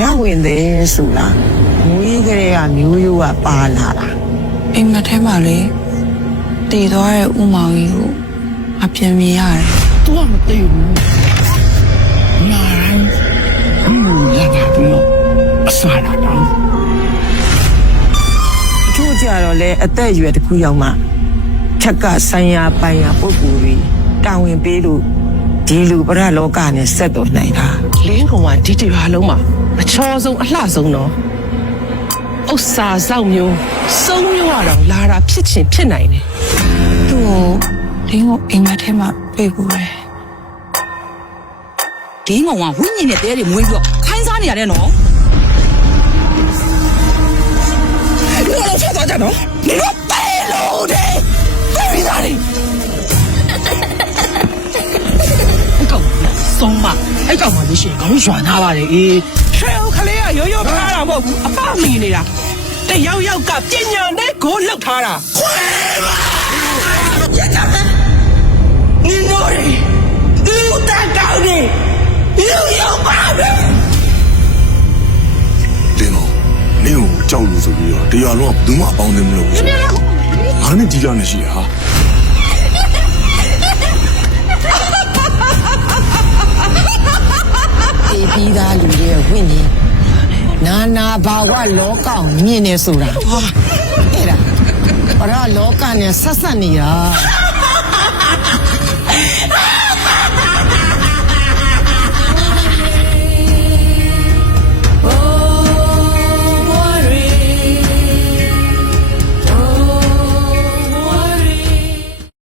နောက်ဝင်တယ်ဆိုလားမွေးကလေးကမျိုးရိုးကပါလာတာ အိမ်မက်ထဲမှာလေတည်သွားတဲ့ဥမောင်ကြီးကိုအပြင်မြင်ရတယ် သူကမသိဘူးညာတိုင်းလာတာပြီးတော့အစားလာတော့ အချို့ကြတော့လေအသက်အရွယ်တစ်ခုရောက်မှချက်ကဆိုင်ရာပိုင်ရာပုဂ္ဂိုလ်တွေတာဝန်ပေးလို့ဒီလူပရလောကနဲ့ဆက်တော်နိုင်တာ လင်းကောင်ကဒီတရွာလုံးမှာအချောဆုံးအလှဆုံးတော့ဥစ္စာစောက်မျိုးစုံမျိုးကတော့လာတာဖြစ်ချင်ဖြစ်နိုင်တယ် သူ့ကိုလင်းကိုအိမ်မက်ထဲမှာပြေးပူတယ် ဒင်းကောင်ကဝိညာဉ်နဲ့တဲတွေမွေးပြီးတော့ခိုင်းစားနေရတယ်နော် 你老车咋讲呢？你说背篓的，背哪里？ကောင်ဆုံးမအဲ့ကောင်မှမရှိရင်ခေါင်းရွှာထားပါလေအေးရွှေဦးကလေးကရိုးရိုးထားတာမဟုတ်ဘူးအပမီနေတာတယောက်ယောက်ကပညာနဲ့ကိုလှုပ်ထားတာ 你哪里？你有蛋糕的，你有麻烦。လင်းတော့နင်းကိုကြောက်လို့ဆိုပြီးတော့တရားလုံးကဘူးမှပေါင်းတယ်မလို့ဘူးငါနဲ့ကြီးကြနေရှိဟာ အေးပြီးသားလူတွေရဲ့ဝိညာဉ်နာနာဘာဝလောကကိုမြင်နေဆိုတာအဲ့ဒါပရလောကနဲ့ဆက်ဆက်နေတာ